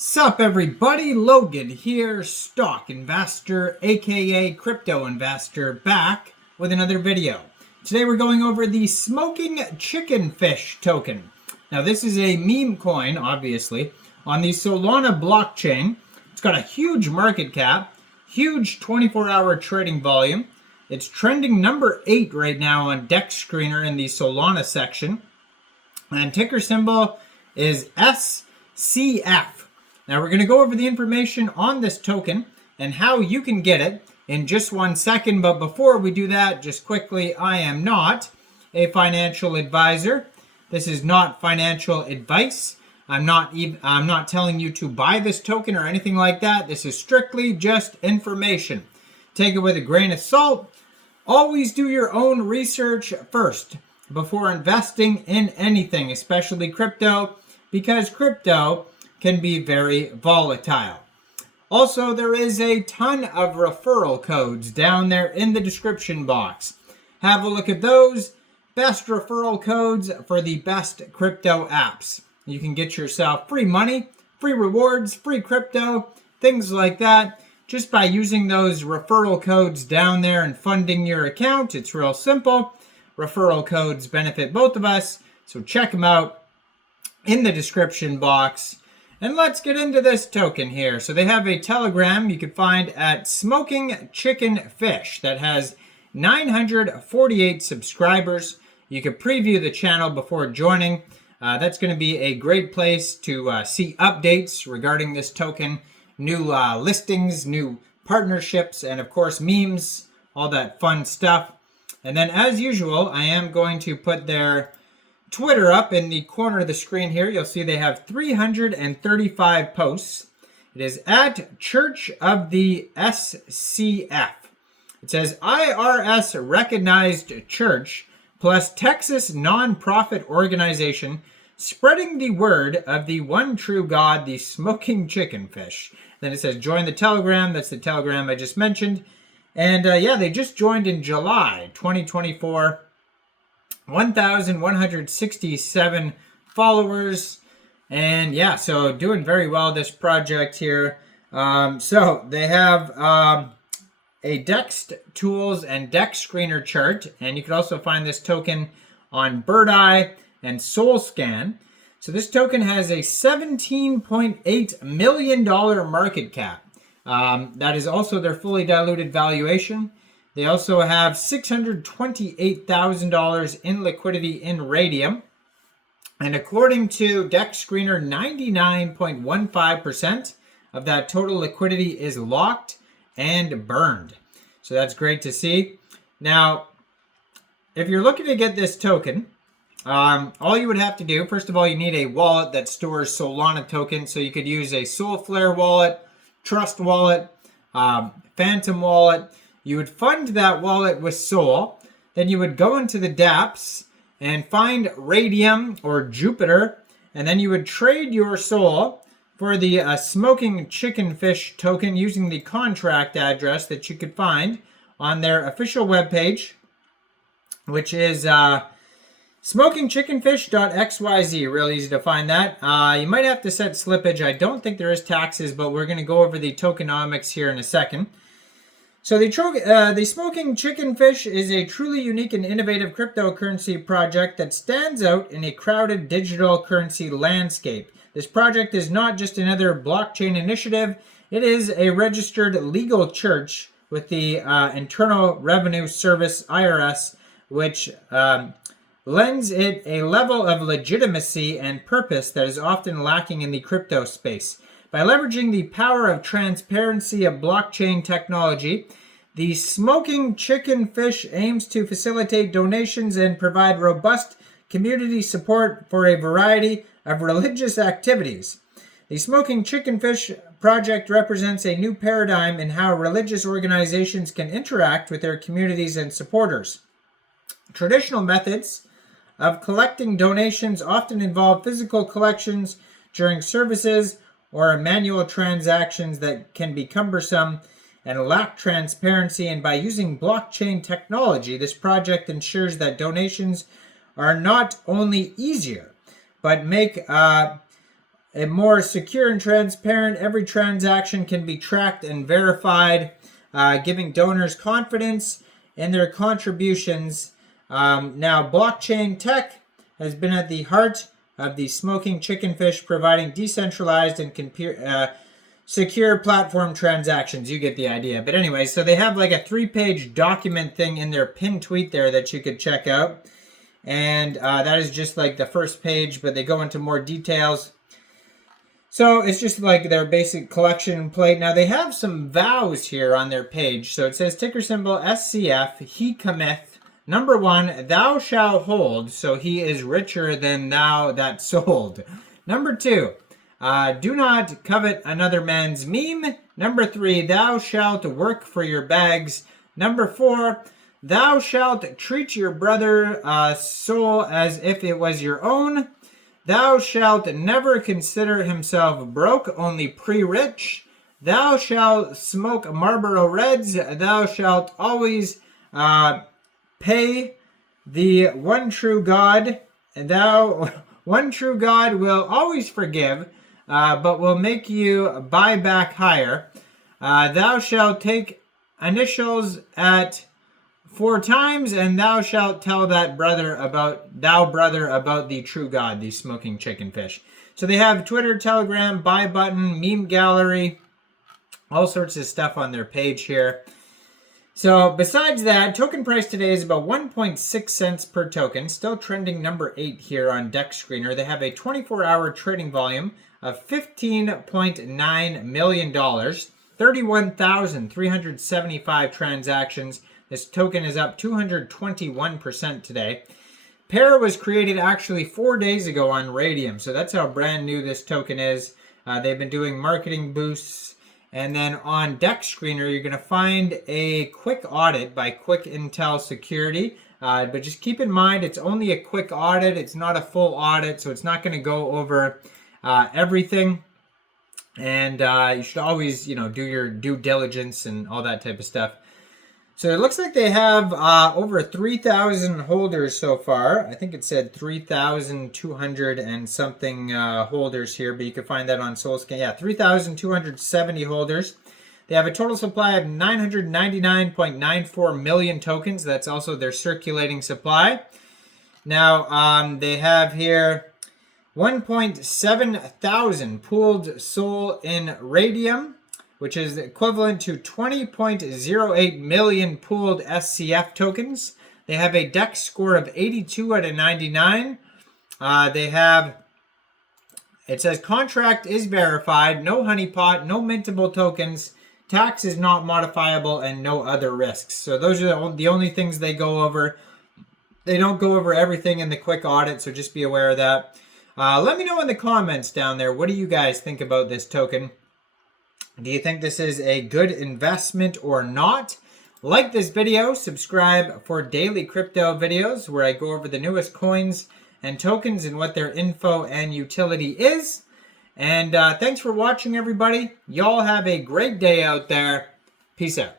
Sup everybody, Logan here, stock investor aka crypto investor, back with another video. Today we're going over the smoking chicken fish token. Now this is a meme coin, obviously, on the Solana blockchain. It's got a huge market cap, huge 24-hour trading volume. It's trending number 8 right now on Dex Screener in the Solana section. And ticker symbol is SCF. Now we're going to go over the information on this token and how you can get it in just 1 second. But before we do that, just quickly, I am not a financial advisor. This is not financial advice. I'm not telling you to buy this token or anything like that. This is strictly just information. Take it with a grain of salt. Always do your own research first before investing in anything, especially crypto, because crypto can be very volatile. Also, there is a ton of referral codes down there in the description box. Have a look at those. Best referral codes for the best crypto apps. You can get yourself free money, free rewards, free crypto, things like that, just by using those referral codes down there and funding your account. It's real simple. Referral codes benefit both of us, so check them out in the description box. And let's get into this token here. So they have a Telegram you can find at Smoking Chicken Fish that has 948 subscribers. You can preview the channel before joining. That's going to be a great place to see updates regarding this token, new listings, new partnerships, and of course memes, all that fun stuff. And then as usual, I am going to put their Twitter up in the corner of the screen here. You'll see they have 335 posts. It is at Church of the SCF. It says IRS recognized church plus Texas nonprofit organization spreading the word of the one true God, the smoking chicken fish. Then it says join the Telegram. That's the Telegram I just mentioned. And yeah, they just joined in July 2024. 1,167 followers, and yeah, so doing very well, this project here. So they have a Dex Tools and Dex Screener chart, and you can also find this token on Bird Eye and SoulScan. So this token has a $17.8 million market cap. That is also their fully diluted valuation. They also have $628,000 in liquidity in Raydium. And according to Dex Screener, 99.15% of that total liquidity is locked and burned. So that's great to see. Now, if you're looking to get this token, all you would have to do, first of all, you need a wallet that stores Solana tokens. So you could use a Soulflare wallet, Trust wallet, Phantom wallet. You would fund that wallet with Sol. Then you would go into the dApps and find Raydium or Jupiter. And then you would trade your Sol for the smoking chicken fish token using the contract address that you could find on their official webpage, which is smokingchickenfish.xyz. Real easy to find that. You might have to set slippage. I don't think there is taxes, but we're going to go over the tokenomics here in a second. So the Smoking Chicken Fish is a truly unique and innovative cryptocurrency project that stands out in a crowded digital currency landscape. This project is not just another blockchain initiative. It is a registered legal church with the Internal Revenue Service, IRS, which lends it a level of legitimacy and purpose that is often lacking in the crypto space. By leveraging the power of transparency of blockchain technology, the Smoking Chicken Fish aims to facilitate donations and provide robust community support for a variety of religious activities. The Smoking Chicken Fish project represents a new paradigm in how religious organizations can interact with their communities and supporters. Traditional methods of collecting donations often involve physical collections during services or manual transactions that can be cumbersome and lack transparency. And by using blockchain technology, this project ensures that donations are not only easier, but make a more secure and transparent. Every transaction can be tracked and verified, giving donors confidence in their contributions. Now, blockchain tech has been at the heart of the smoking chicken fish, providing decentralized and secure platform transactions. You get the idea. But anyway, so they have like a 3-page document thing in their pinned tweet there that you could check out. And that is just like the first page, but they go into more details. So it's just like their basic collection plate. Now they have some vows here on their page. So it says ticker symbol SCF, he cometh. Number 1, thou shalt hold. So he is richer than thou that sold. Number 2, do not covet another man's meme. Number 3, thou shalt work for your bags. Number 4, thou shalt treat your brother soul as if it was your own. Thou shalt never consider himself broke, only pre-rich. Thou shalt smoke Marlboro Reds. Thou shalt always pay the one true God. One true God will always forgive, but will make you buy back higher. Thou shalt take initials at 4 times, and thou shalt tell that brother about the true God, the smoking chicken fish. So they have Twitter, Telegram, buy button, meme gallery, all sorts of stuff on their page here. So besides that, token price today is about 1.6 cents per token, still trending number 8 here on Dex Screener. They have a 24-hour trading volume of $15.9 million, 31,375 transactions. This token is up 221% today. Pair was created actually 4 days ago on Raydium, so that's how brand new this token is. They've been doing marketing boosts. And then on Dex Screener, you're going to find a quick audit by Quick Intel Security. But just keep in mind, it's only a quick audit. It's not a full audit, so it's not going to go over everything. And you should always, do your due diligence and all that type of stuff. So it looks like they have over 3,000 holders so far. I think it said 3,200 and something holders here, but you can find that on Solscan. Yeah, 3,270 holders. They have a total supply of 999.94 million tokens. That's also their circulating supply. Now, they have here 1.7 thousand pooled SOL in Raydium, which is equivalent to 20.08 million pooled SCF tokens. They have a DEX score of 82 out of 99. It says contract is verified, no honeypot, no mintable tokens, tax is not modifiable, and no other risks. So those are the only things they go over. They don't go over everything in the quick audit, so just be aware of that. Let me know in the comments down there, what do you guys think about this token? Do you think this is a good investment or not? Like this video, subscribe for daily crypto videos where I go over the newest coins and tokens and what their info and utility is. And thanks for watching, everybody. Y'all have a great day out there. Peace out.